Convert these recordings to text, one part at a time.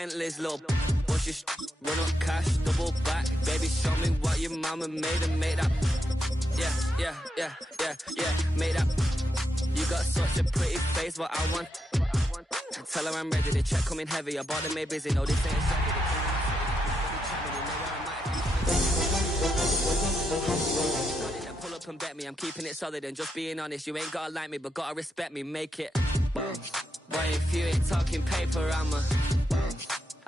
Bentleys, little what's your run up cash, double back. Baby, show me what your mama made and make that. Yeah, make that. You got such a pretty face, what I want. Tell her I'm ready, the check coming heavy. I bought them made busy, no, this ain't shabby. Pull up and bet me, I'm keeping it solid and just being honest. You ain't gotta like me, but gotta respect me, make it. Boy, if you ain't talking paper,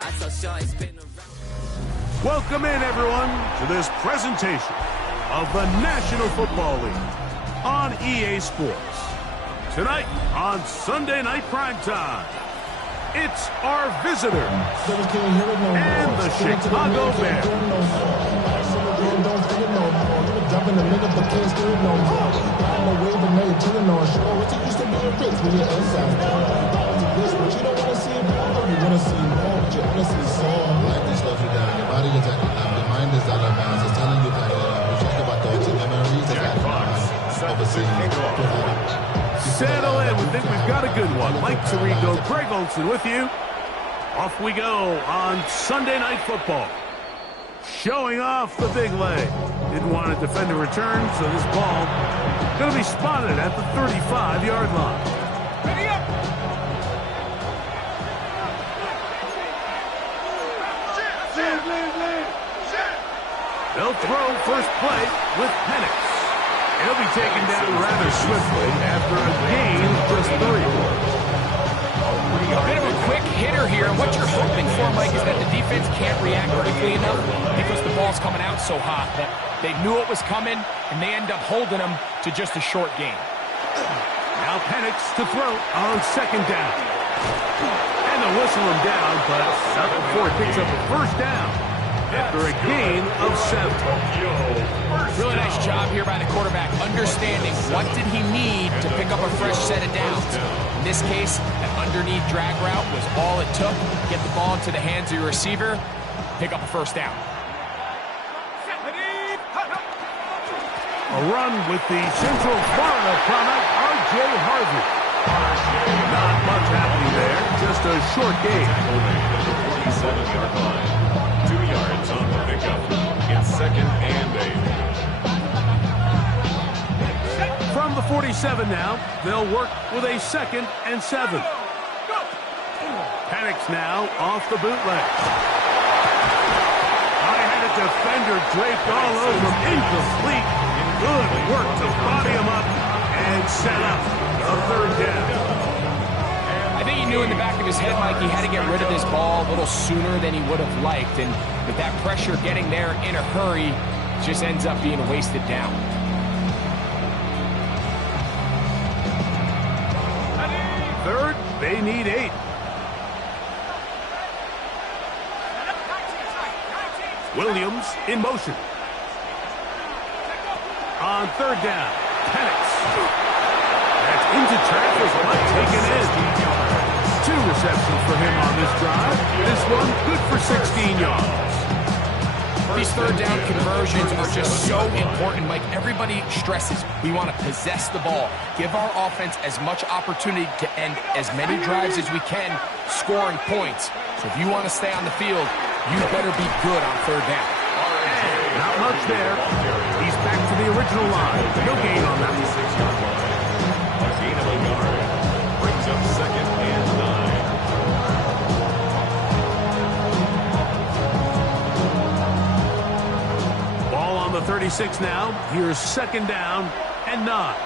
I tell Shorty spin around. Welcome in, everyone, to this presentation of the National Football League on EA Sports. Tonight on Sunday Night Primetime, it's our visitors and the Chicago Bears. Settle in. We think we've got a good one. Mike Tirico, Greg Olson with you. Off we go on Sunday Night Football. Showing off the big leg. Didn't want to defend a return, so this ball going to be spotted at the 35-yard line. Ready up! They'll throw first play with Penix. He'll be taken down rather swiftly after a gain of just 3. A bit of a quick hitter here, and what you're hoping for, Mike, is that the defense can't react quickly enough because the ball's coming out so hot that they knew it was coming, and they end up holding them to just a short gain. Now Penix to throw on second down. And they'll whistle him down, but not before it picks up a first down after a gain of 7. Really nice job here by the quarterback, understanding what did he need to pick up a fresh set of downs. In this case, that underneath drag route was all it took. Get the ball into the hands of your receiver, pick up a first down. A run with the Central Florida product, R.J. Harvey. Not much happening there, just a short gain. 47-yard line. 2 yards on the pickup. It's 2nd and 8. From the 47 now, they'll work with a 2nd and 7. Penix now off the bootleg. I had a defender draped all over him, incomplete. Good work to body him up and set up a 3rd down. I think he knew in the back of his head, Mike, he had to get rid of this ball a little sooner than he would have liked. And with that pressure getting there in a hurry, it just ends up being a wasted down. Third, they need 8. Williams in motion. On 3rd down, Penix. That's into traffic, but taken in. 2 receptions for him on this drive. This one good for 16 yards. These 3rd down conversions are just so important, Mike. Everybody stresses we want to possess the ball, give our offense as much opportunity to end as many drives as we can, scoring points. So if you want to stay on the field, you better be good on 3rd down. Not much there. He's back to the original line. No gain on that. 6-yard line. A gain of a yard. Brings up 2nd and 9. Ball on the 36 now. Here's 2nd down and 9.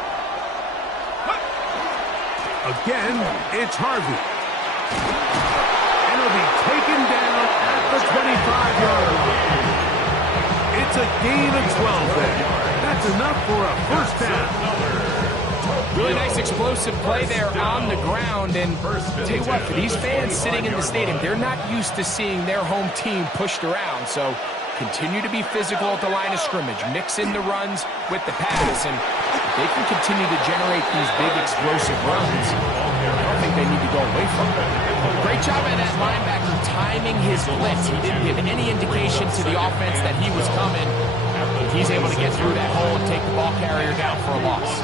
Again, it's Harvey. And he'll be taken down at the 25-yard line. It's a gain of 12 there. That's enough for a first down. Really nice explosive play there on the ground. And tell you what, for these fans sitting in the stadium, they're not used to seeing their home team pushed around. So continue to be physical at the line of scrimmage. Mix in the runs with the pass. And if they can continue to generate these big explosive runs, I don't think they need to go away from it. Great job by that linebacker timing his blitz. He didn't give any indication to the offense that he was coming. He's able to get through that hole and take the ball carrier down for a loss.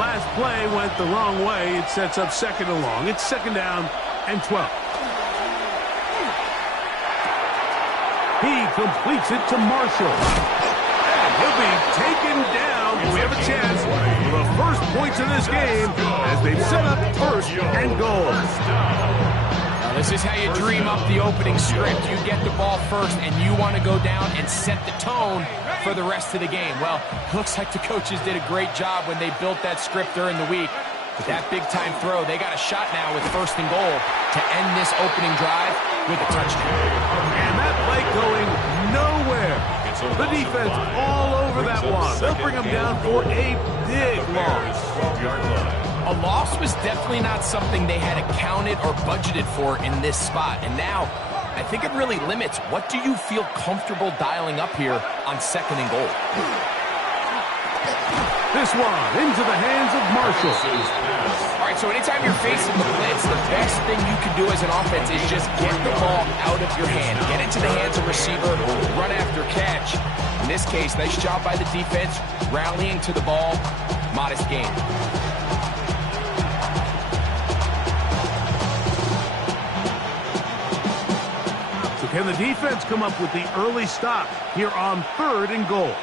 Last play went the wrong way. It sets up 2nd and long. It's 2nd down and 12. completes it to Marshall. And he'll be taken down. We have a chance for the first points of this game as they've set up first and goal. Now, this is how you dream up the opening script. You get the ball first, and you want to go down and set the tone for the rest of the game. Well, it looks like the coaches did a great job when they built that script during the week. With that big-time throw, they got a shot now with first and goal to end this opening drive with a touchdown. And that play going nowhere. The defense all over that one. They'll bring them down for a big loss. A loss was definitely not something they had accounted or budgeted for in this spot. And now, I think it really limits what do you feel comfortable dialing up here on second and goal. This one into the hands of Marshall. All right, so anytime you're facing the blitz, the best thing you can do as an offense is just get the ball out of your hand. Get it to the hands of receiver, run after catch. In this case, nice job by the defense, rallying to the ball. Modest gain. So can the defense come up with the early stop here on third and goal?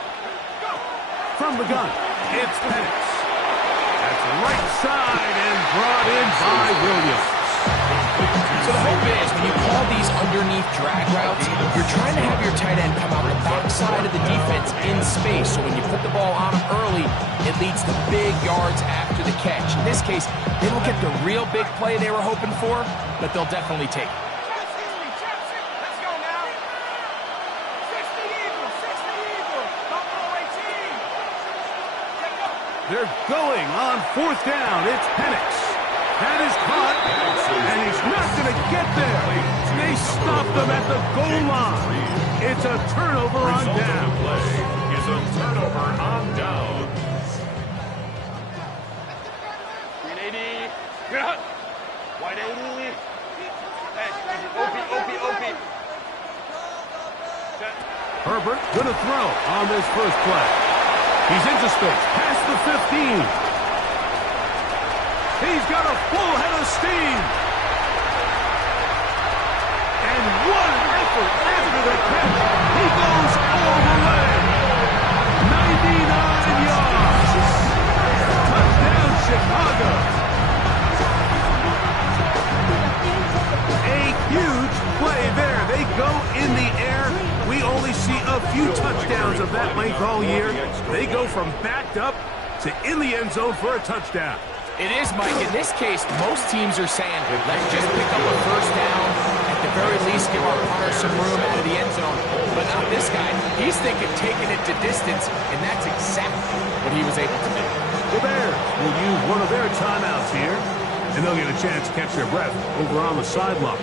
From the gun, it's Penix. That's right side and brought in by Williams. So the hope is when you call these underneath drag routes, you're trying to have your tight end come out the backside of the defense in space. So when you put the ball on him early, it leads to big yards after the catch. In this case, they don't get the real big play they were hoping for, but they'll definitely take it. They're going on fourth down. It's Penix. That is caught, and he's not going to get there. They stopped him at the goal line. It's a turnover on down. Play is a turnover on down. 380. Good. Wide 80. Hey, OP. Herbert going to throw on this first play. He's into space, past the 15. He's got a full head of steam. And what an effort after the catch. He goes all the way. 99 yards. Touchdown, Chicago. A huge play there. They go in the air. We only see a few touchdowns of that length all year. They go from backed up to in the end zone for a touchdown. It is, Mike. In this case, most teams are saying, let's just pick up a first down. At the very least, give our punter some room out of the end zone. But not this guy. He's thinking taking it to distance, and that's exactly what he was able to do. The Bears will use one of their timeouts here, and they'll get a chance to catch their breath over on the sideline.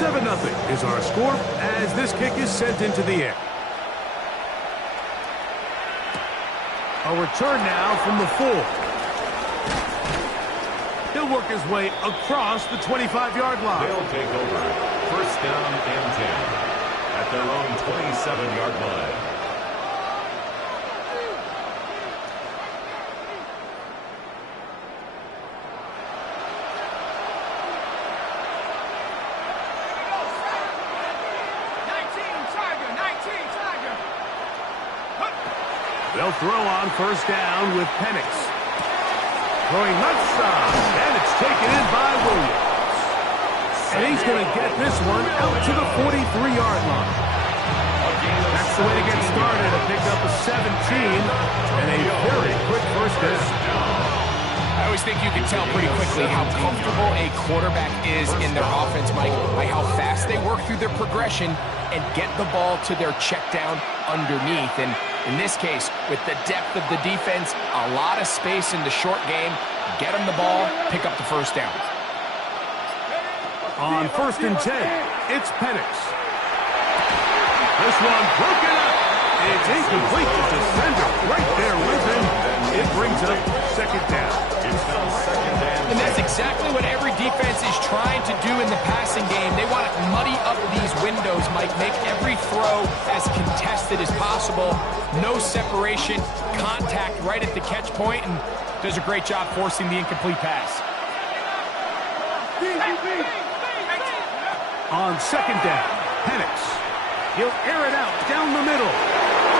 7-0 is our score as this kick is sent into the air. A return now from the 4. He'll work his way across the 25-yard line. They'll take over. First down and 10 at their own 27-yard line. They'll throw on first down with Penix. Throwing left side, and it's taken in by Williams. And he's going to get this one out to the 43-yard line. That's the way to get started, to pick up a 17 and a very quick first down. I always think you can tell pretty quickly how comfortable a quarterback is in their offense, Mike, by how fast they work through their progression and get the ball to their check down underneath. And in this case, with the depth of the defense, a lot of space in the short game, get them the ball, pick up the first down. On first and 10, it's Penix. This one broken up. It's incomplete to defender right there with him. It brings up second down. And that's exactly what every defense is trying to do in the passing game. They want to muddy up these windows, Mike, make every throw as contested as possible. No separation, contact right at the catch point, and does a great job forcing the incomplete pass. On second down, Penix. He'll air it out down the middle.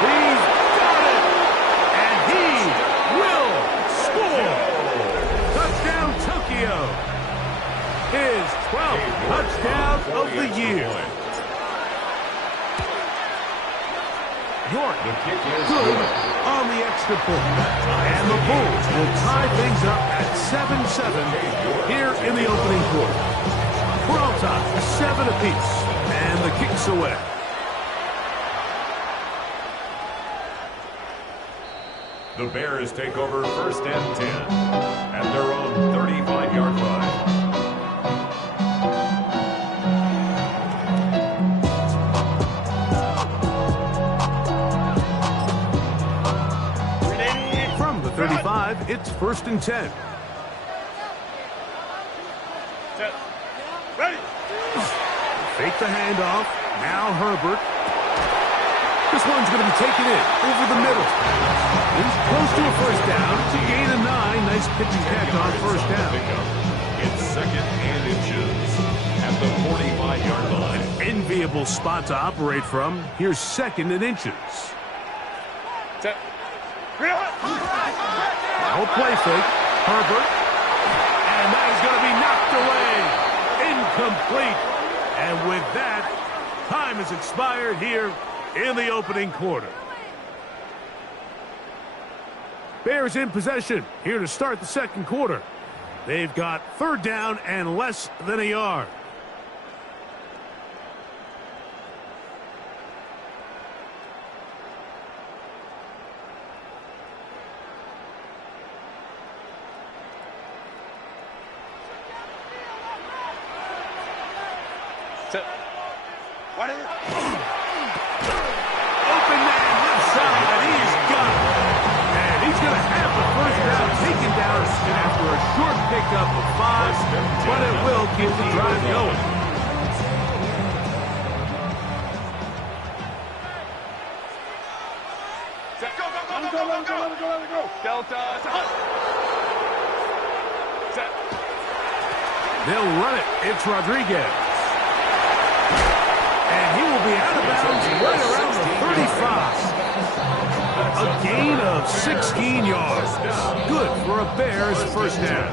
He's got it. And he will score. Touchdown, Tokyo. His 12th touchdown of the year. York, good on the extra point. And the Bulls will tie things up at 7-7 here in the opening quarter. We're all tied, 7 apiece, and the kick's away. The Bears take over 1st and 10 at their own 35-yard line. From the 35, it's 1st and 10. Set. Ready. Fake the handoff. Now Herbert. This one's going to be taken in over the middle. He's close to a first down. It's a gain of 9. Nice pitch and catch on first down. It's 2nd and inches at the 45-yard line. Enviable spot to operate from. Here's 2nd and inches. Set. No play fake. Herbert. And that is going to be knocked away. Incomplete. And with that, time has expired here in the opening quarter. Bears in possession here to start the second quarter. They've got 3rd down and less than a yard. Set. What is it? Open man left side. He's got it. And he's going to have the first down taken down after a short pickup of 5, but it will keep the drive going. Set. Go, go, go, go, go, go, go, go, go. Delta. Set. They'll run it. It's Rodriguez. And he will be out of bounds right around the 35. A gain of 16 yards. Good for a Bears first down.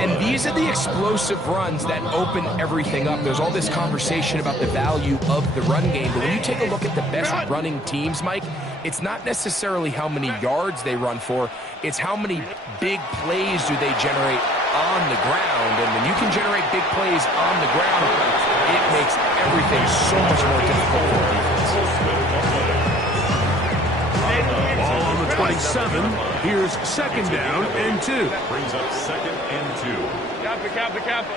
And these are the explosive runs that open everything up. There's all this conversation about the value of the run game, but when you take a look at the best running teams, Mike, it's not necessarily how many yards they run for, it's how many big plays do they generate on the ground. And when you can generate big plays on the ground, it makes everything so much more difficult for a defense. Ball on the 27. Here's 2nd down and 2. Brings up 2nd and 2. Kappa, kappa, kappa.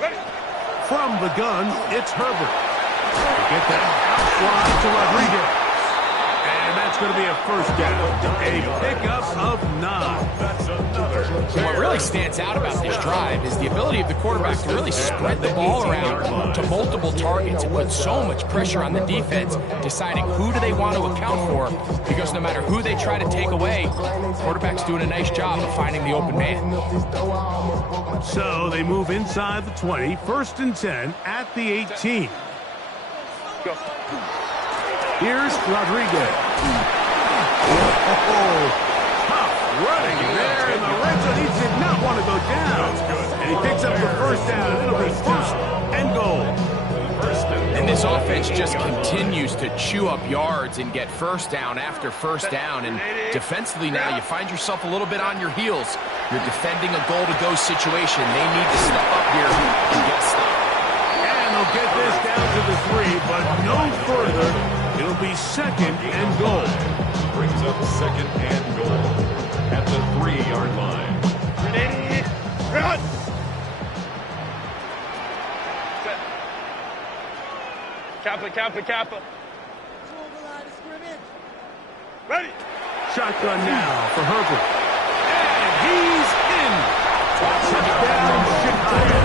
Ready. From the gun, it's Herbert. Get that out wide to Rodriguez. And that's going to be a first down. A pickup of 9. That's another. What really stands out about this drive is the ability of the quarterback to really spread the ball around to multiple targets and put so much pressure on the defense, deciding who do they want to account for, because no matter who they try to take away, quarterback's doing a nice job of finding the open man. So they move inside the 20, 1st and 10 at the 18. Go. Here's Rodriguez. Oh, tough running there in the red zone. He did not want to go down. And he picks up the first down. It'll be 1st and goal. And this offense just continues to chew up yards and get first down after first down. And defensively now, you find yourself a little bit on your heels. You're defending a goal-to-go situation. They need to step up here and get stopped. And they'll get this down to the 3, but no further. It'll be 2nd and goal. Brings up 2nd and goal at the 3-yard line. Ready. Run. Set. Kappa, kappa, kappa. Ready. Shotgun now for Herbert. And he's in. Touchdown, Chicago.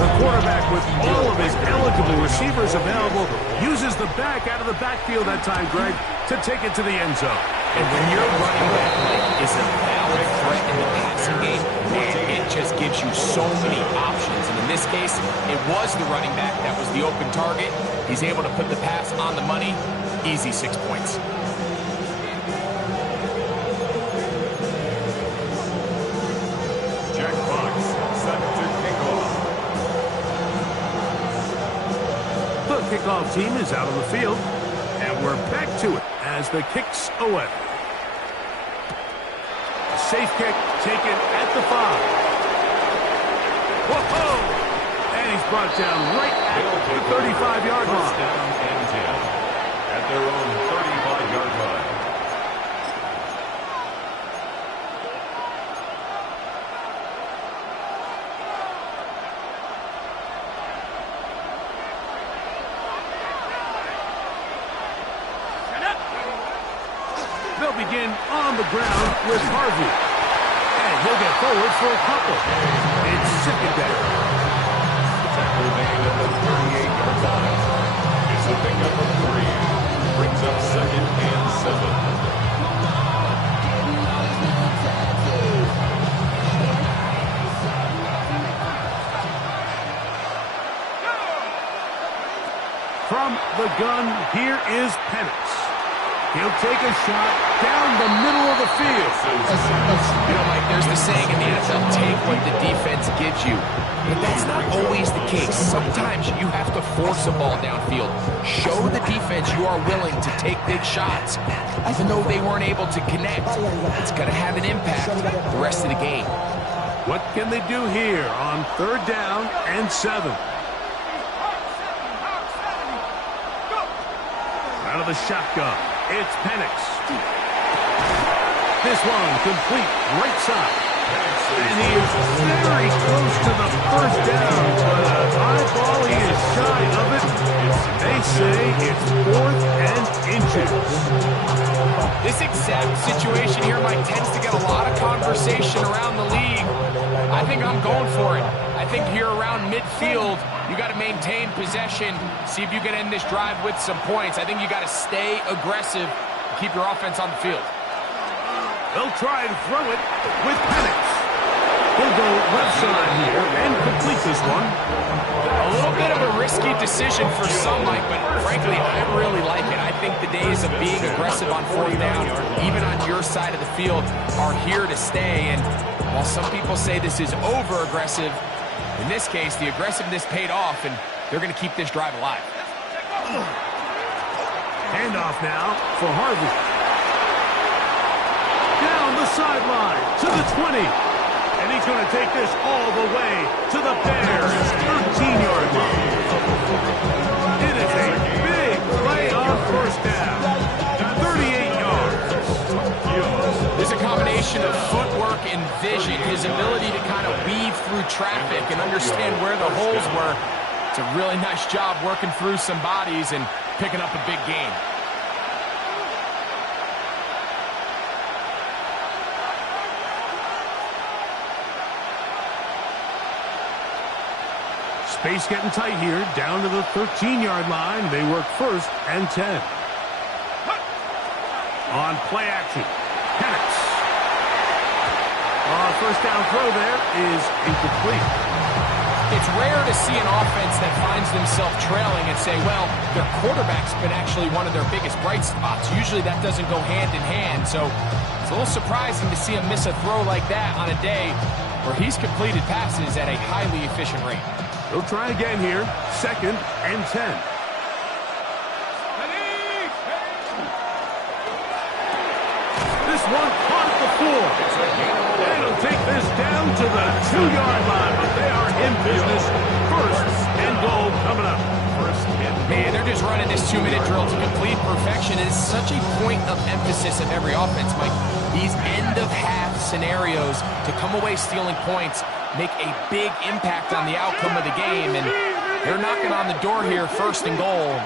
The quarterback, with all of his eligible receivers available, uses the back out of the backfield that time, Greg, to take it to the end zone. And when your running back is a valid threat in the passing game, man, it just gives you so many options. And in this case, it was the running back that was the open target. He's able to put the pass on the money. Easy 6 points. Jack Fox set to kick off. The kickoff team is out on the field, and we're back to it as the kick's away. A safe kick taken at the 5. Whoa! And he's brought down right at the 35-yard line. First down and 10 at their own 35-yard line. They'll begin on the ground with Harvey. And he'll get forward for a couple. It's second down. Tackle made at the 38-yard line. It's a pickup of 3. Brings up second and 7. From the gun, here is Penix. He'll take a shot down the middle of the field. You know, Mike, there's the saying in the NFL, take what the defense gives you. But that's not always the case. Sometimes you have to force a ball downfield. Show the defense you are willing to take big shots, even though they weren't able to connect. It's going to have an impact the rest of the game. What can they do here on third down and 7? Out of the shotgun, it's Penix. This one complete right side. And he is very close to the first down, but a high ball, he is shy of it. They say it's 4th and inches. This exact situation here, Mike, tends to get a lot of conversation around the league. I think I'm going for it. I think here around midfield, you got to maintain possession, see if you can end this drive with some points. I think you got to stay aggressive, keep your offense on the field. They'll try and throw it with Penix. He'll go left side here and complete this one. A little bit of a risky decision for some, Mike, but frankly, I really like it. I think the days of being aggressive on fourth down, even on your side of the field, are here to stay. And while some people say this is over-aggressive, in this case, the aggressiveness paid off, and they're going to keep this drive alive. Handoff now for Harvey. Down the sideline to the 20. And he's going to take this all the way to the Bears' 13-yard line. It is a big play on first down. 38 yards. There's a combination of footwork and vision, his ability to kind of weave through traffic and understand where the holes were. It's a really nice job working through some bodies and picking up a big gain. Space getting tight here, down to the 13-yard line. They work 1st and 10. On play action, Penix. First down throw there is incomplete. It's rare to see an offense that finds themselves trailing and say, well, their quarterback's been actually one of their biggest bright spots. Usually that doesn't go hand in hand, so it's a little surprising to see him miss a throw like that on a day where he's completed passes at a highly efficient rate. They'll try again here, 2nd and 10. This one caught at the 4. And he'll take this down to the 2-yard line, but they are in business. 1st and goal coming up. Man, they're just running this 2-minute drill to complete perfection. It's such a point of emphasis of every offense, Mike. These end-of-half scenarios to come away stealing points make a big impact on the outcome of the game, and they're knocking on the door here, 1st and goal.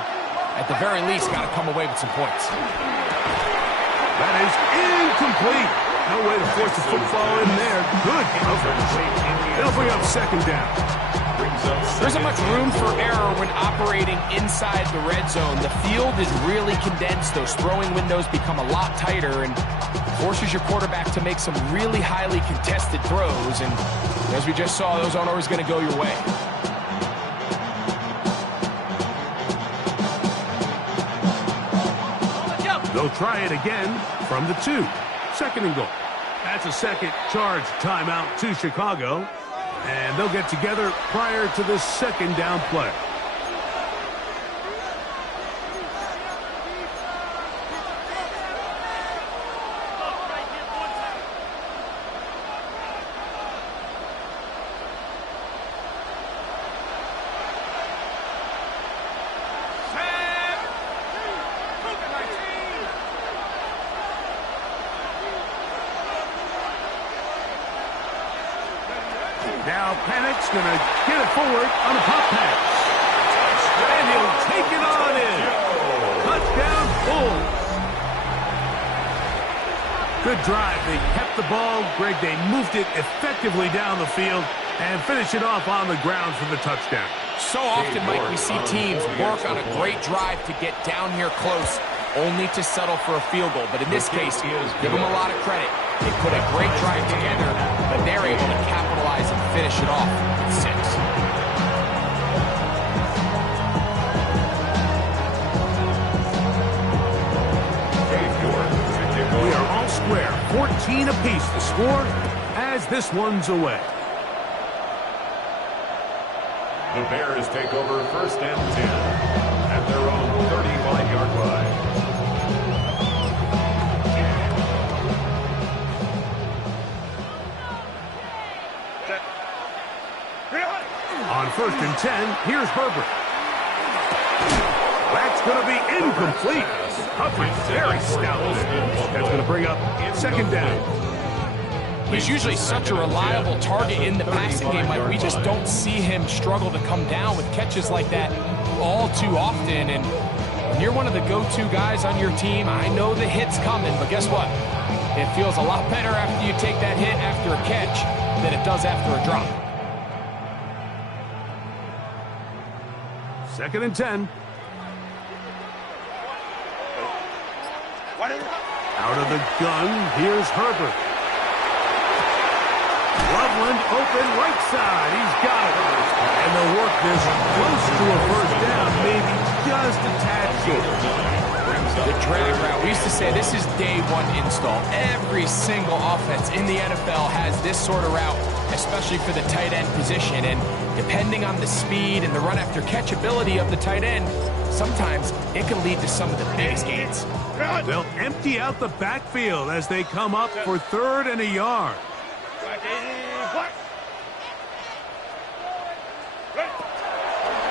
At the very least, got to come away with some points. That is incomplete. No way to force the football in there. Good coverage. They'll bring up 2nd down. There isn't much room for error when operating inside the red zone. The field is really condensed. Those throwing windows become a lot tighter and forces your quarterback to make some really highly contested throws. And as we just saw, those aren't always going to go your way. They'll try it again from the 2. Second and goal. That's a second charge timeout to Chicago. And they'll get together prior to this second down play. Now Panic's going to get it forward on a pop pass. And he'll take it on in. Touchdown, Bulls. Good drive. They kept the ball. Greg, they moved it effectively down the field and finished it off on the ground for the touchdown. So often, Mike, we see teams work on a great drive to get down here close, only to settle for a field goal. But in this case, give them a lot of credit. They put a great drive together, but they're able to capitalize and finish it off with 6. We are all square. 14 apiece the score as this one's away. The Bears take over 1st and 10 at their own 35-yard line. On 1st and 10, here's Herbert. That's going to be incomplete. Humphrey's very stout. That's going to bring up 2nd down. He's usually such a reliable target in the passing game. Like, we just don't see him struggle to come down with catches like that all too often. And when you're one of the go-to guys on your team, I know the hit's coming, but guess what? It feels a lot better after you take that hit after a catch than it does after a drop. 2nd and 10. Out of the gun, here's Herbert. Loveland open right side. He's got it. And they'll work this close to a 1st down, maybe just a tad short. The drag route. We used to say this is day 1 install. Every single offense in the NFL has this sort of route, especially for the tight end position. And depending on the speed and the run after catch ability of the tight end, sometimes it can lead to some of the biggest gains. They'll empty out the backfield as they come up for 3rd and a yard.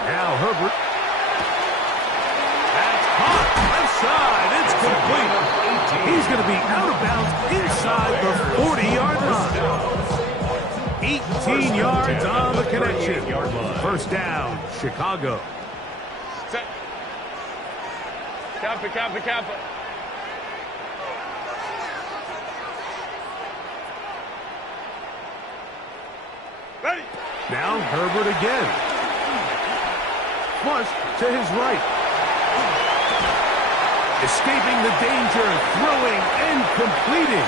Now Herbert. That's caught. Left side. It's complete. He's going to be out of bounds inside the 40-yard line. 18 yards on the connection. 1st down, Chicago. Set. Kappa. Ready. Now Herbert again. Flush to his right. Escaping the danger, throwing and completing.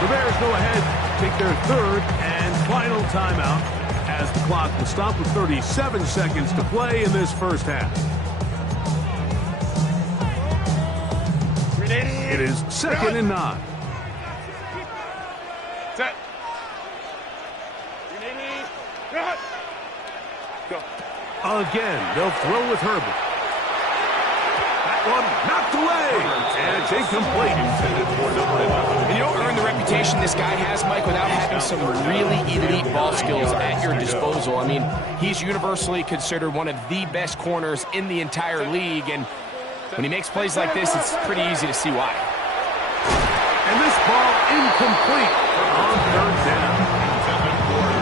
The Bears go ahead, take their 3rd and final timeout as the clock will stop with 37 seconds to play in this 1st half. It is 2nd and 9. Set. Go. Again, they'll throw with Herbert. That one knocked away, and it's incomplete. And you don't earn the reputation this guy has, Mike, without having some really elite ball skills at your disposal. I mean, he's universally considered one of the best corners in the entire league, and when he makes plays like this, it's pretty easy to see why. And this ball incomplete on 3rd down.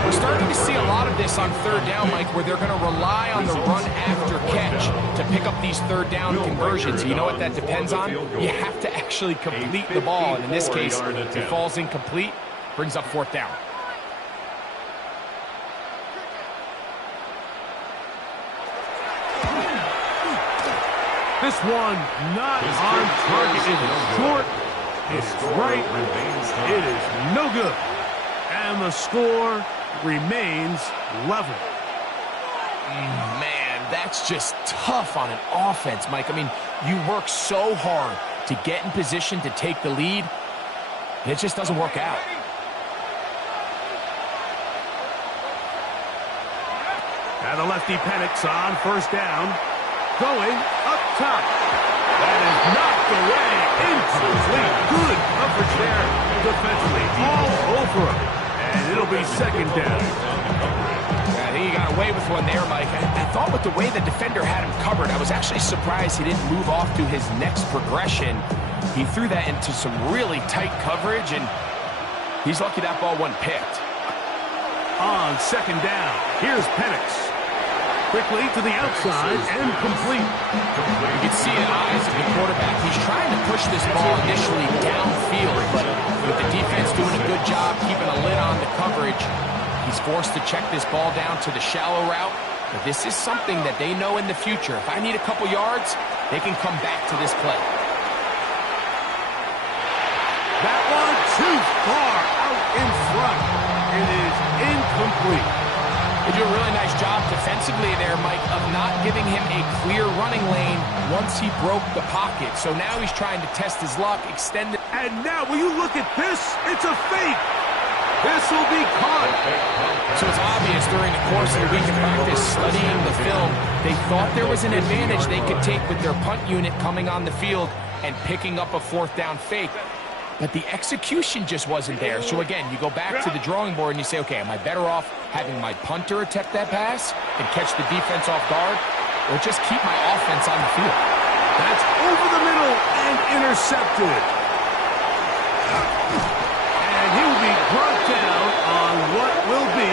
We're starting to see a lot of this on 3rd down, Mike, where they're going to rely on the run after catch to pick up these 3rd down conversions. You know what that depends on? You have to actually complete the ball, and in this case, it falls incomplete, brings up 4th down. This one not on target. It is short. It is right. It is no good. And the score remains level. Man, that's just tough on an offense, Mike. I mean, you work so hard to get in position to take the lead. It just doesn't work out. Now the lefty Penix on first down. Going up top. That is knocked away. Incomplete. Good coverage there defensively. All over him. And it'll be second down. I think he got away with one there, Mike. I thought with the way the defender had him covered, I was actually surprised he didn't move off to his next progression. He threw that into some really tight coverage, and he's lucky that ball wasn't picked. On second down, here's Penix. Quickly to the outside and complete. You can see in eyes of the quarterback, he's trying to push this ball initially downfield, but with the defense doing a good job keeping a lid on the coverage, he's forced to check this ball down to the shallow route. But this is something that they know in the future. If I need a couple yards, they can come back to this play. That one too far out in front. It is incomplete. They do a really nice job defensively there, Mike, of not giving him a clear running lane once he broke the pocket. So now he's trying to test his luck, extend it. And now, will you look at this? It's a fake. This will be caught. So it's obvious during the course of the week of practice, studying the film, they thought there was an advantage they could take with their punt unit coming on the field and picking up a fourth down fake. But the execution just wasn't there. So again, you go back to the drawing board and you say, okay, am I better off having my punter attempt that pass and catch the defense off guard, or just keep my offense on the field? That's over the middle and intercepted. And he will be brought down on what will be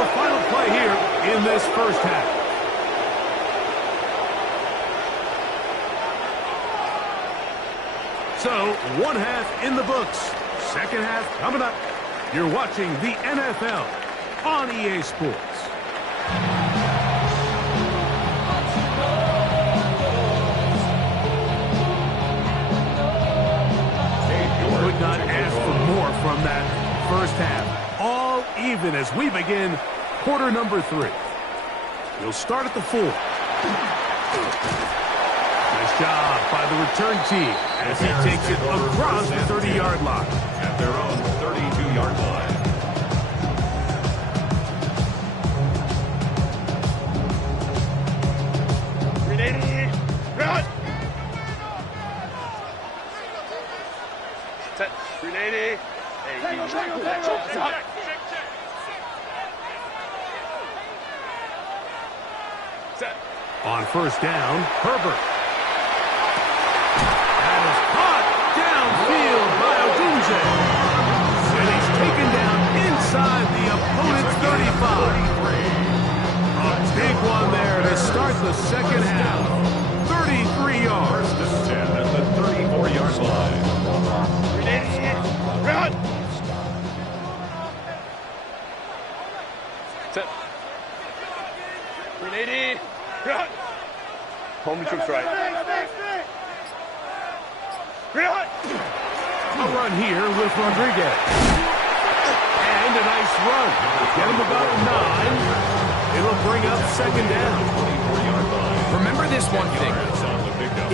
the final play here in this first half. So, one half in the books. Second half coming up. You're watching the NFL on EA Sports. Could not ask for more from that first half. All even as we begin quarter number 3. We'll start at the 4. Nice job by the return team as he takes it across the 30-yard line. At their own 32-yard line. Run! Set. 380. Set. On first down, Herbert. That is caught downfield by Odunze. And he's taken down inside the opponent's 35. A big one there to start the second half. 33 yards. First and 10 at the 34-yard line. Run! Set. 380. Run! Homie troops right. Run! A run here with Rodriguez. And a nice run. Get him about 9. It'll bring up second down. Remember this one thing.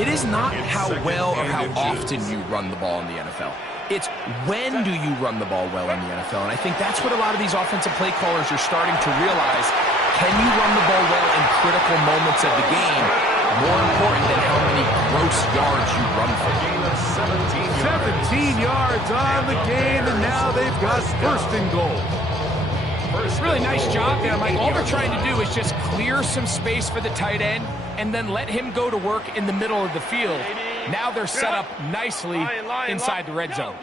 It is not how well or how often you run the ball in the NFL. It's when do you run the ball well in the NFL. And I think that's what a lot of these offensive play callers are starting to realize. Can you run the ball well in critical moments of the game? More important than how many gross yards you run for. 17 yards on the game, and now they've got first and goal. Really nice job there, Mike. All they're trying to do is just clear some space for the tight end and then let him go to work in the middle of the field. Now they're set up nicely inside the red zone.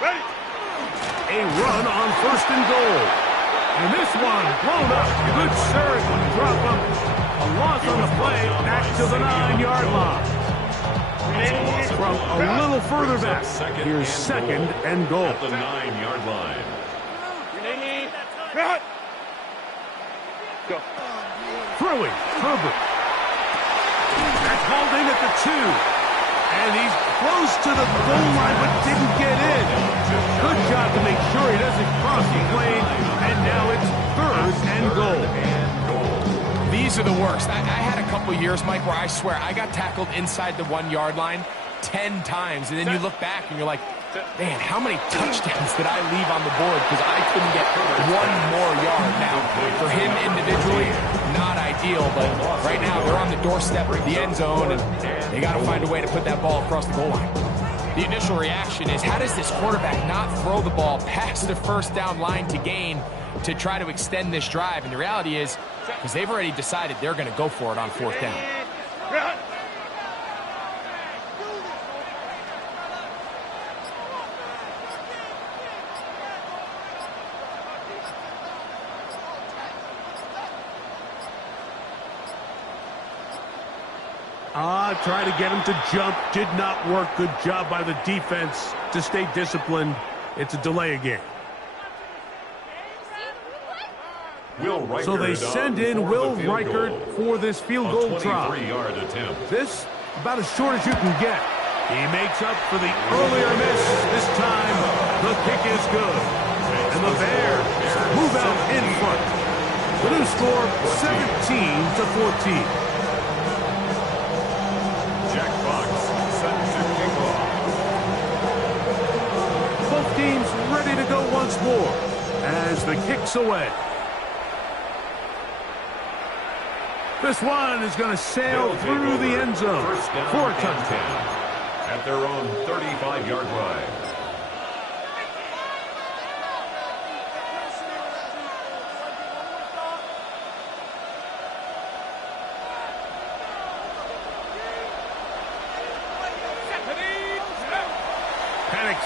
Ready! A run on first and goal. And this one blown up. Good surge. Drop him. A loss on the play. Back to the 9-yard line. From a little further back. Here's second and goal. At the 9-yard line. Run! Go. Throwing, Herbert. That's hauled in at the 2. And he's close to the goal line, but didn't get in. Good job to make sure he doesn't cross the lane. And now it's 3rd and goal. These are the worst. I had a couple years, Mike, where I swear I got tackled inside the 1-yard line 10 times. And then you look back and you're like, man, how many touchdowns did I leave on the board because I couldn't get one more yard? Now, for him individually, not ideal, but right now they're on the doorstep of the end zone, and they got to find a way to put that ball across the goal line. The initial reaction is, how does this quarterback not throw the ball past the first down line to gain to try to extend this drive? And the reality is, because they've already decided they're going to go for it on 4th down. Try to get him to jump. Did not work. Good job by the defense to stay disciplined. It's a delay again. So they send in Will Reichert for this field goal try. This about as short as you can get. He makes up for the earlier miss. This time, the kick is good. And the Bears move out in front. The new score, 17-14. Teams ready to go once more as the kick's away. This one is going to sail through the end zone for a touchdown. At their own 35-yard line.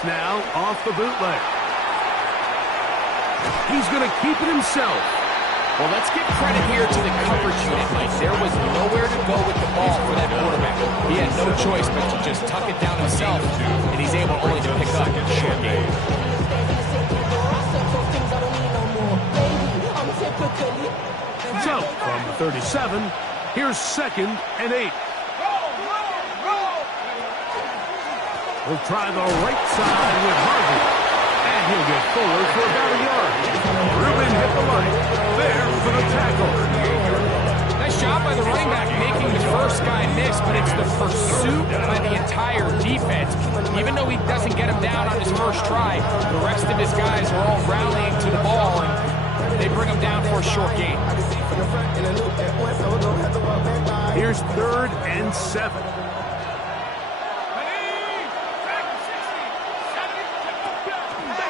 Now off the bootleg. He's going to keep it himself. Well, let's give credit here to the coverage unit, Mike. There was nowhere to go with the ball for that quarterback. He had no choice but to just tuck it down himself, and he's able only to pick up a short game. So, from the 37, here's 2nd and 8. We'll try the right side with Harvey. And he'll get forward for about a yard. Rubin hit the line. There for the tackle. Nice job by the running back making the first guy miss, but it's the pursuit by the entire defense. Even though he doesn't get him down on his first try, the rest of his guys are all rallying to the ball, and they bring him down for a short gain. Here's 3rd and 7.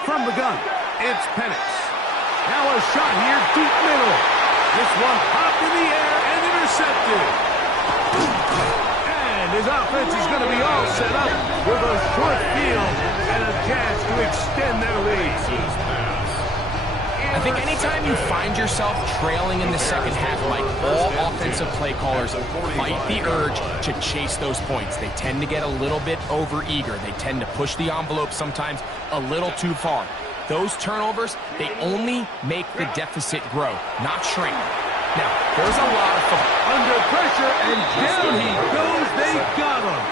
From the gun, it's Penix. Now a shot here, deep middle. This one popped in the air and intercepted. And his offense is going to be all set up with a short field and a chance to extend their lead. I think anytime you find yourself trailing in the second half, like all offensive play callers fight the urge to chase those points. They tend to get a little bit over-eager. They tend to push the envelope sometimes a little too far. Those turnovers, they only make the deficit grow, not shrink. Now, there's a lot of fun. Under pressure, and down he goes. They got him.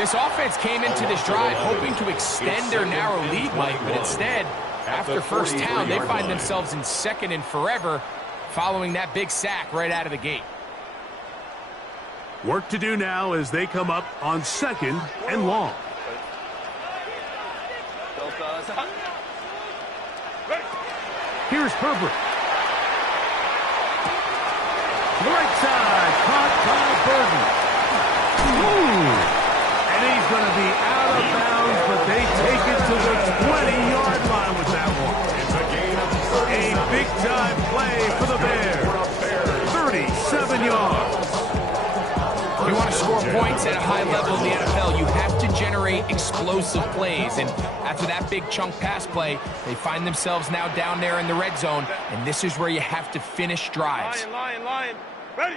This offense came into this drive hoping to extend their narrow lead, Mike, but instead, after first down, they find themselves in 2nd and forever following that big sack right out of the gate. Work to do now as they come up on 2nd and long. Here's Herbert. To the right side, caught by Burton. And he's going to be out of bounds, but they take it to the 20-yard line with that one. A big-time play for the Bears. 37 yards. You want to score points at a high level in the NFL, you have to generate explosive plays. And after that big chunk pass play, they find themselves now down there in the red zone, and this is where you have to finish drives. Lion. Ready.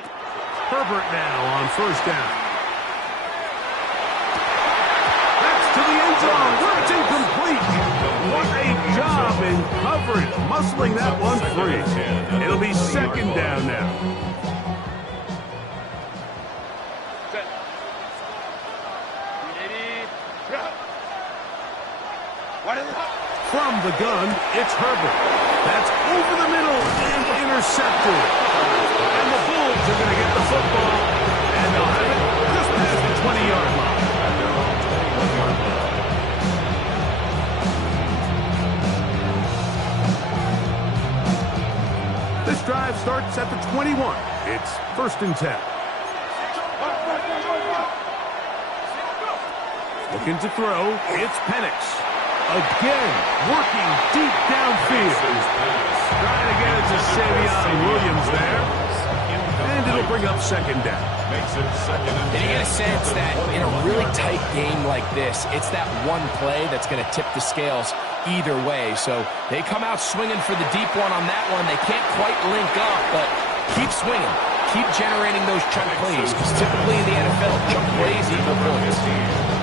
Herbert now on first down. That's to the end zone, where it's incomplete. What a job in covering, muscling that one free. It'll be second down now. From the gun, it's Herbert. That's over the middle and intercepted. And the Bulls are going to get the football, and they'll have it just past the 20-yard line. This drive starts at the 21. It's 1st and 10. Looking to throw, it's Penix. Again, working deep downfield. Trying to get it to Savion Williams there. And it'll bring up second down. And you get a sense that in a really tight game like this, it's that one play that's going to tip the scales either way. So they come out swinging for the deep one on that one. They can't quite link up, but keep swinging. Keep generating those chunk plays, because typically in the NFL, chunk plays equal points.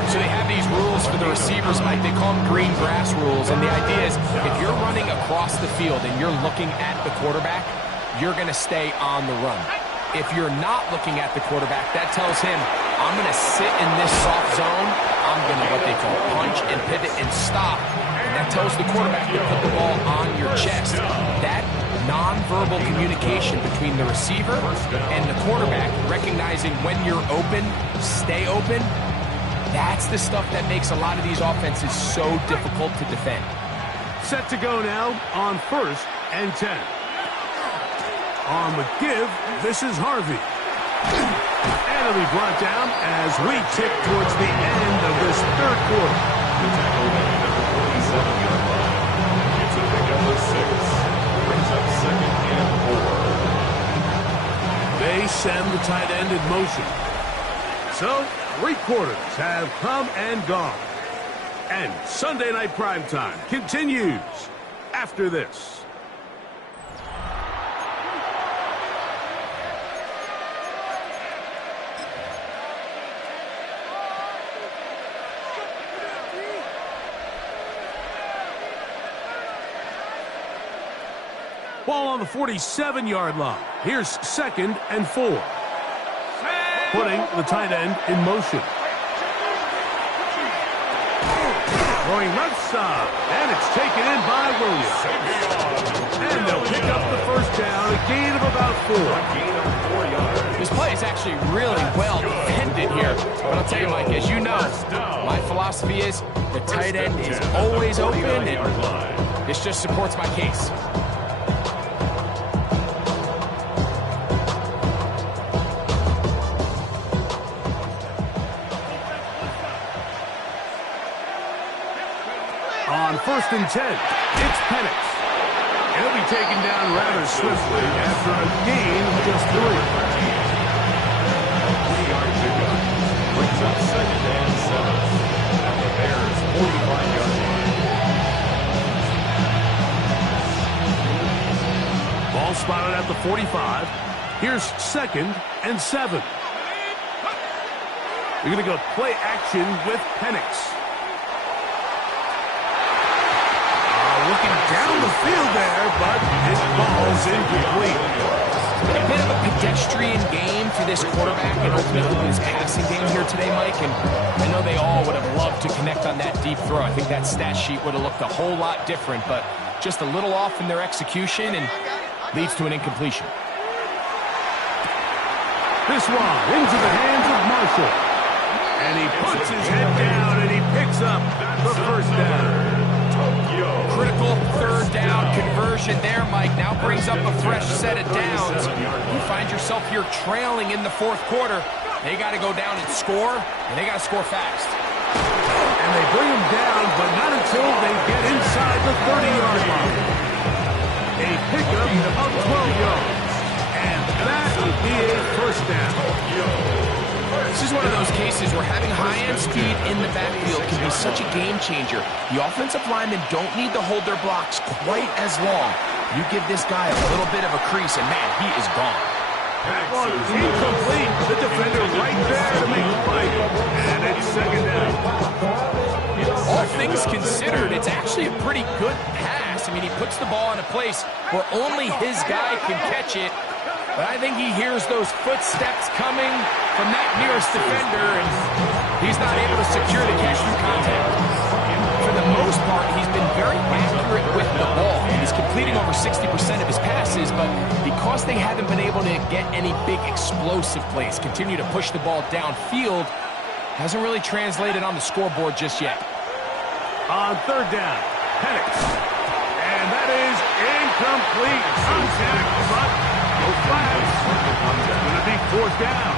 So they have these rules for the receivers, Mike. They call them green grass rules. And the idea is if you're running across the field and you're looking at the quarterback, you're going to stay on the run. If you're not looking at the quarterback, that tells him, I'm going to sit in this soft zone. I'm going to what they call punch and pivot and stop. And that tells the quarterback to put the ball on your chest. That nonverbal communication between the receiver and the quarterback, recognizing when you're open, stay open, that's the stuff that makes a lot of these offenses so difficult to defend. Set to go now on 1st and 10. On the give, this is Harvey. And it'll be brought down as we tick towards the end of this 3rd quarter. The tackle made at the 47-yard line. It's a pickup of 6. Brings up 2nd and 4. They send the tight end in motion. So, 3 quarters have come and gone. And Sunday Night Primetime continues after this. Ball on the 47-yard line. Here's 2nd and 4. Putting the tight end in motion. Throwing left side. And it's taken in by Williams. And they'll pick up the 1st down. A gain of about 4. This play is actually really well defended here. But I'll tell you, Mike, as you know, my philosophy is the tight end is always open, and this just supports my case. On 1st and 10, it's Penix. He'll be taken down rather swiftly after a gain of just 3. 3-yard pickup. Brings up 2nd and 7. At the Bears' 45-yard line. Ball spotted at the 45. Here's 2nd and 7. You're going to go play action with Penix. Looking down the field there, but it falls incomplete. A bit of a pedestrian game for this quarterback and ultimately his passing game here today, Mike. And I know they all would have loved to connect on that deep throw. I think that stat sheet would have looked a whole lot different, but just a little off in their execution and leads to an incompletion. This one into the hands of Marshall. And he puts his head down and he picks up the 1st down. Critical 3rd down conversion there, Mike. Now brings up a fresh set of downs. You find yourself here trailing in the 4th quarter. They got to go down and score, and they got to score fast. And they bring him down, but not until they get inside the 30-yard line. A pickup of 12 yards. And that will be a 1st down. This is one of those cases where having high-end speed in the backfield can be such a game changer. The offensive linemen don't need to hold their blocks quite as long. You give this guy a little bit of a crease, and man, he is gone. Well, incomplete. The defender right there to make the play. And it's 2nd down. All things considered, it's actually actually a pretty good pass. I mean, he puts the ball in a place where only his guy can catch it. But I think he hears those footsteps coming from that nearest defender, and he's not able to secure the catch through contact. For the most part, he's been very accurate with the ball, and he's completing over 60% of his passes, but because they haven't been able to get any big explosive plays, continue to push the ball downfield, hasn't really translated on the scoreboard just yet. On third down, Penix. And that is incomplete. Contact, but no flags. It's going to be fourth down.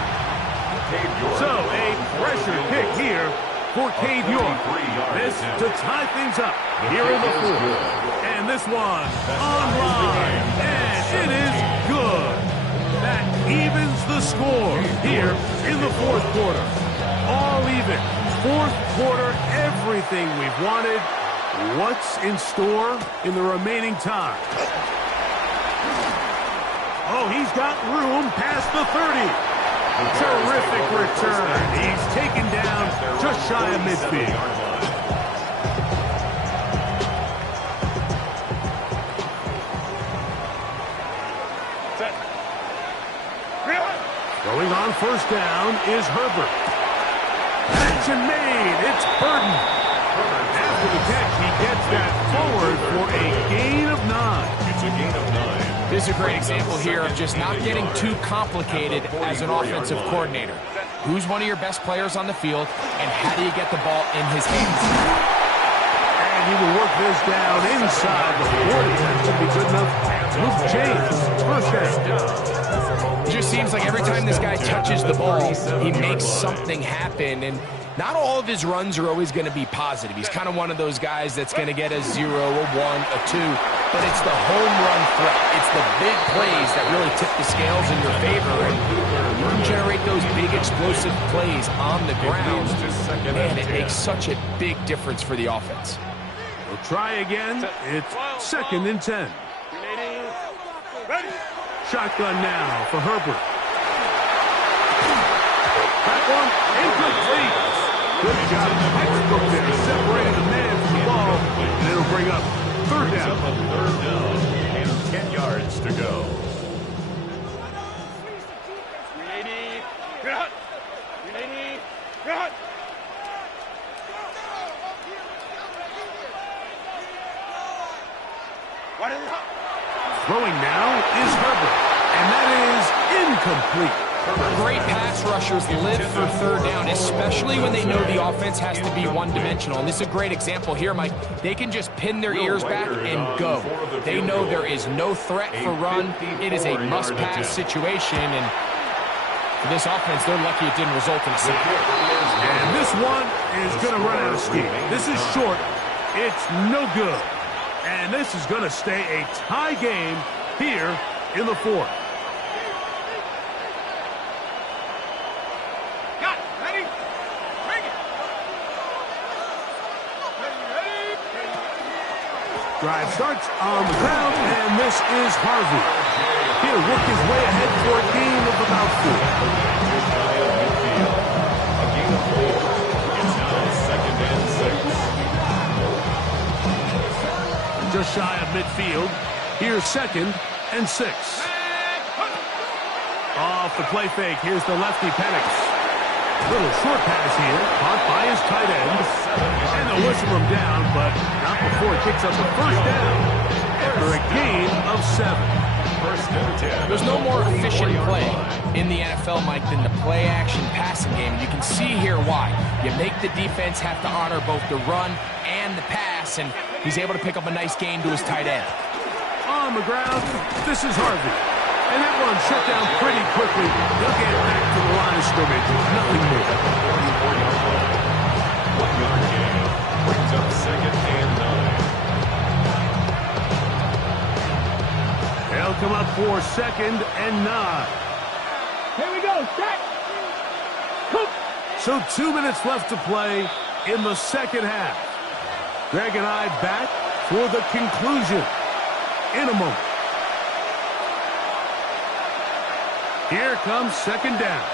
So a pressure pick here for Cade York. This to tie things up here in the fourth. And this one online. And it is good. That evens the score here in the fourth quarter. All even. Fourth quarter, everything we've wanted. What's in store in the remaining time? Oh, he's got room past the 30. Terrific return. He's taken down just shy of midfield. Going on first down is Herbert. Action made. It's Burton. After the catch, he gets that forward for a gain of 9. It's a gain of 9. This is a great example here of just not getting too complicated as an offensive coordinator. Who's one of your best players on the field, and how do you get the ball in his hands? And he will work this down inside the 40. That should be good enough. Luke James, first down. It just seems like every time this guy touches the ball, he makes something happen, and not all of his runs are always going to be positive. He's kind of one of those guys that's going to get a 0, a 1, a 2, but it's the home run threat. It's the big plays that really tip the scales in your favor, and you can generate those big explosive plays on the ground. Man, it makes such a big difference for the offense. We'll try again. It's second and 10. Shotgun now for Herbert. That one incomplete. Good job. Textbook there. Separated the man from the ball. And it'll bring up third down. Third down and 10 yards to go. Throwing now is Herbert. And that is incomplete. Great pass rushers live for third down, especially when they know the offense has to be one-dimensional. And this is a great example here, Mike. They can just pin their ears back and go. They know there is no threat for run. It is a must-pass situation, and for this offense, they're lucky it didn't result in a sack. And this one is going to run out of steam. This is short. It's no good. And this is going to stay a tie game here in the fourth. Drive starts on the ground, and this is Harvey. He'll work his way ahead for a gain of about 4. A gain of 4. It's now second and 6. Just shy of midfield. Here's second and 6. Off the play fake. Here's the lefty Penix. Little short pass here, caught by his tight end. And they'll whistle him down, but not before he kicks up a first down after a gain of 7. First and 10. There's no more efficient play in the NFL, Mike, than the play-action passing game. And you can see here why. You make the defense have to honor both the run and the pass, and he's able to pick up a nice gain to his tight end. On the ground, this is Harvey. And that one shut down pretty quickly. They'll get back to the line of scrimmage. Nothing more. 44-yard line. 1-yard gain. Brings up second and 9. They'll come up for second and 9. Here we go. Set. So 2 minutes left to play in the second half. Greg and I back for the conclusion in a moment. Here comes second down.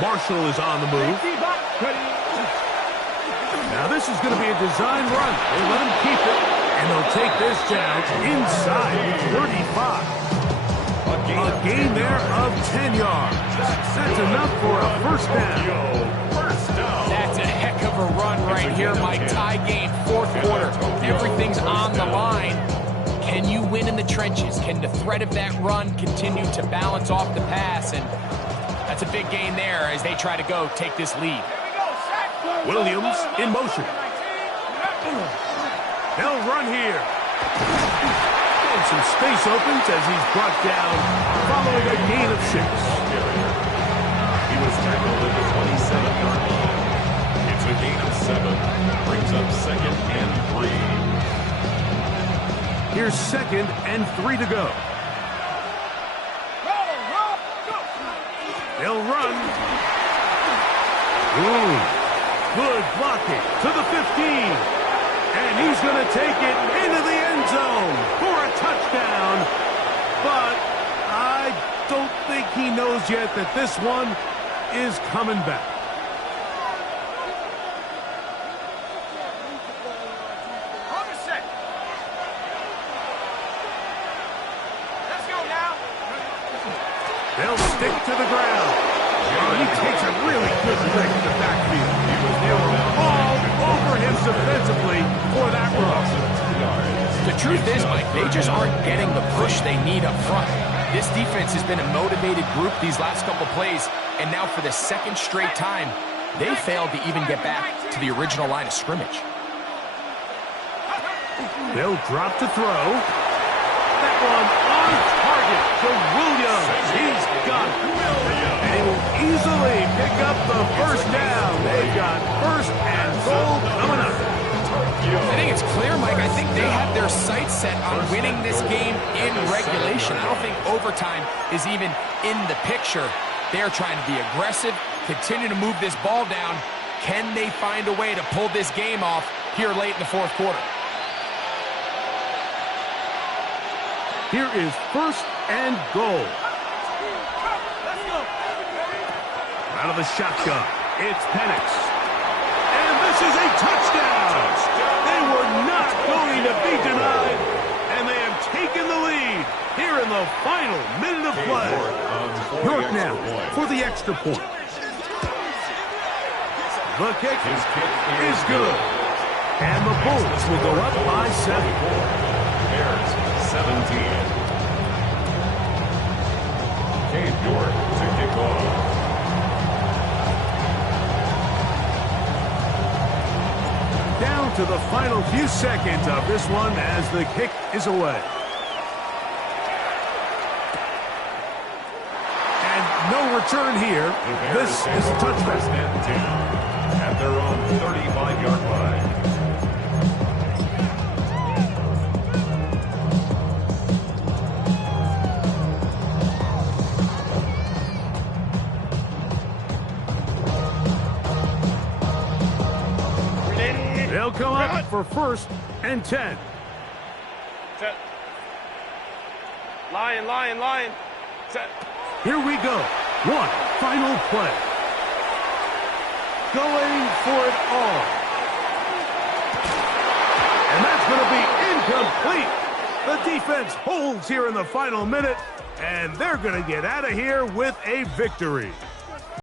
Marshall is on the move. Now this is going to be a design run. They let him keep it, and they'll take this down inside 35. A gain there of 10 yards. That's enough for a first down. That's a heck of a run right here, Mike. Tie game, fourth quarter. Everything's on the line. Can you win in the trenches? Can the threat of that run continue to balance off the pass? And that's a big gain there as they try to go take this lead. Williams in motion. They'll run here. And some space opens as he's brought down following a gain of 6. He was tackled at the 27-yard line. It's a gain of 7. Brings up 2nd and 3. Here's 2nd and 3 to go. They'll run. Ooh, good blocking to the 15. And he's going to take it into the end zone for a touchdown. But I don't think he knows yet that this one is coming back. They'll stick to the ground. And he takes a really good lick in the backfield. They were all over him defensively for that run. The truth is, Mike, they just aren't getting the push they need up front. This defense has been a motivated group these last couple plays, and now for the 2nd straight time, they failed to even get back to the original line of scrimmage. They'll drop to throw. That one on target to Williams. He's got it. And he will easily pick up the first down. They've got 1st and goal coming up. I think it's clear, Mike. I think they have their sights set on winning this game in regulation. I don't think overtime is even in the picture. They're trying to be aggressive, continue to move this ball down. Can they find a way to pull this game off here late in the 4th quarter? Here is 1st and goal. Out of the shotgun, it's Penix. And this is a touchdown. They were not going to be denied, and they have taken the lead here in the final minute of play. York now for the extra point. The kick is good. And the Bulls will go up by 7. Bears 17. Cade York to kick off. Down to the final few seconds of this one as the kick is away. And no return here. This is a touchdown. At their own 35-yard line. They'll come up for 1st and 10. Set. Lion. Set. Here we go. One final play. Going for it all. And that's going to be incomplete. The defense holds here in the final minute, and they're going to get out of here with a victory.